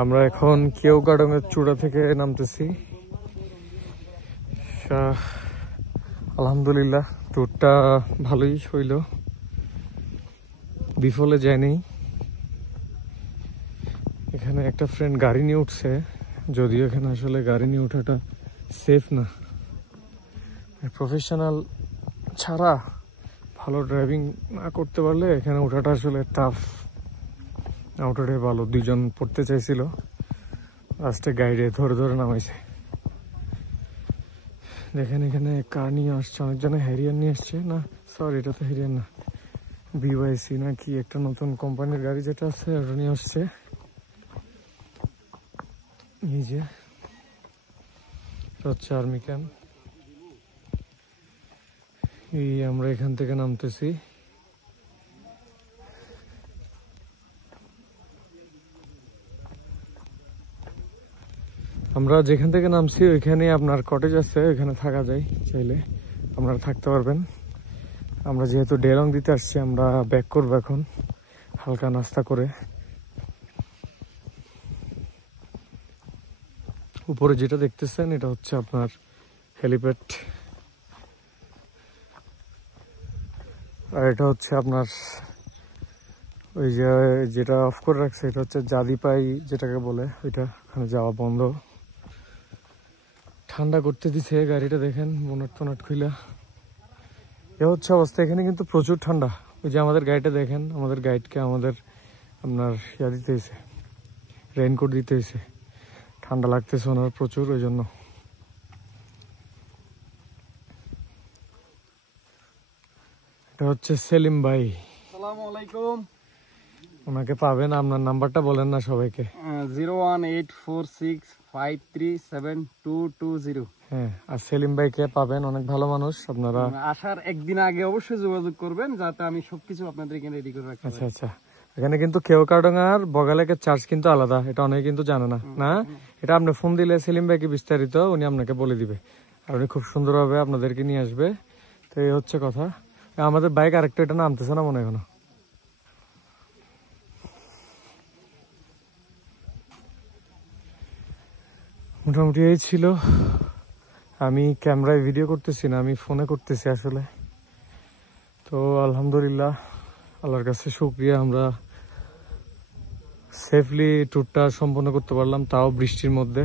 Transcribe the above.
আমরা এখন কেওগাডং-এর চূড়া থেকে নামতেছি। আলহামদুলিল্লাহ ট্যুরটা ভালোই হইল, বিফলে যায়নি। এখানে একটা ফ্রেন্ড গাড়ি নিয়ে উঠছে, যদিও এখানে আসলে গাড়ি নিয়ে ওঠাটা সেফ না। প্রফেশনাল ছাড়া ভালো ড্রাইভিং না করতে পারলে এখানে ওঠাটা আসলে টাফ। ওঠাটাই ভালো। দুইজন পড়তে চাইছিল, লাস্টে গাইডে ধরে ধরে নামাইছে। দেখেন এখানে কার নিয়ে আসছে, অনেকজনে হ্যারিয়ার নিয়ে আসছে। না সরি, এটা তো হ্যারিয়ার না, বিওয়াইসি না কি একটা নতুন কোম্পানির গাড়ি যেটা আছে ওটা নিয়ে আসছে। এই যে হচ্ছে আর্মি ক্যাম্প। এই আমরা এখান থেকে নামতেছি। আমরা যেখান থেকে নামছি ওইখানে আপনার কটেজ আছে, ওইখানে থাকা যায়, চাইলে আপনারা থাকতে পারবেন। আমরা যেহেতু ডেলং দিতে আসছি, আমরা ব্যাক করবো এখন হালকা নাস্তা করে। উপরে যেটা দেখতেছেন এটা হচ্ছে আপনার হেলিপ্যাড, আর এটা হচ্ছে আপনার ওই যে যেটা অফ করে রাখছে এটা হচ্ছে জাদিপাই যেটাকে বলে, ওইটা ওখানে যাওয়া বন্ধ। ঠান্ডা করতে দিছে গাড়িটা, দেখেন বোনাট টোনাট খুইলা। এ হচ্ছে অবস্থা, এখানে কিন্তু প্রচুর ঠান্ডা। ওই যে আমাদের গাড়িটা দেখেন, আমাদের গাইডকে আমাদের আপনার দিতে হয়েছে, রেইনকোট দিতে হয়েছে। ঠান্ডা লাগতেছে ওনার প্রচুর, ওই জন্য। এটা হচ্ছে সেলিম ভাই। আসসালামু আলাইকুম। ওনাকে পাবেন, আপনার নাম্বারটা বলেন না সবাইকে। 01846537220। হ্যাঁ, আর সেলিম ভাইকে পাবেন, অনেক ভালো মানুষ। আপনারা আসার একদিন আগে অবশ্যই যোগাযোগ করবেন, যাতে আমি সবকিছু আপনাদের এখানে রেডি করে রাখতে পারি। আচ্ছা আচ্ছা। এখানে কিন্তু কেওগাডং আর বগালেকের চার্জ কিন্তু আলাদা, এটা অনেকে কিন্তু জানে না। না, এটা আপনি ফোন দিলে সেলিম ভাইকে বিস্তারিত উনি আপনাকে বলে দিবে, আর উনি খুব সুন্দরভাবে আপনাদেরকে নিয়ে আসবে। তো এই হচ্ছে কথা। আমাদের বাইক আরেকটা এটা নামতেছে না মনে হয় এখনো। মোটামুটি এই ছিল। আমি ক্যামেরায় ভিডিও করতেছি না, আমি ফোনে করতেছি আসলে। তো আলহামদুলিল্লাহ, আল্লাহর কাছে শুকরিয়া, আমরা সেফলি ট্যুরটা সম্পন্ন করতে পারলাম, তাও বৃষ্টির মধ্যে।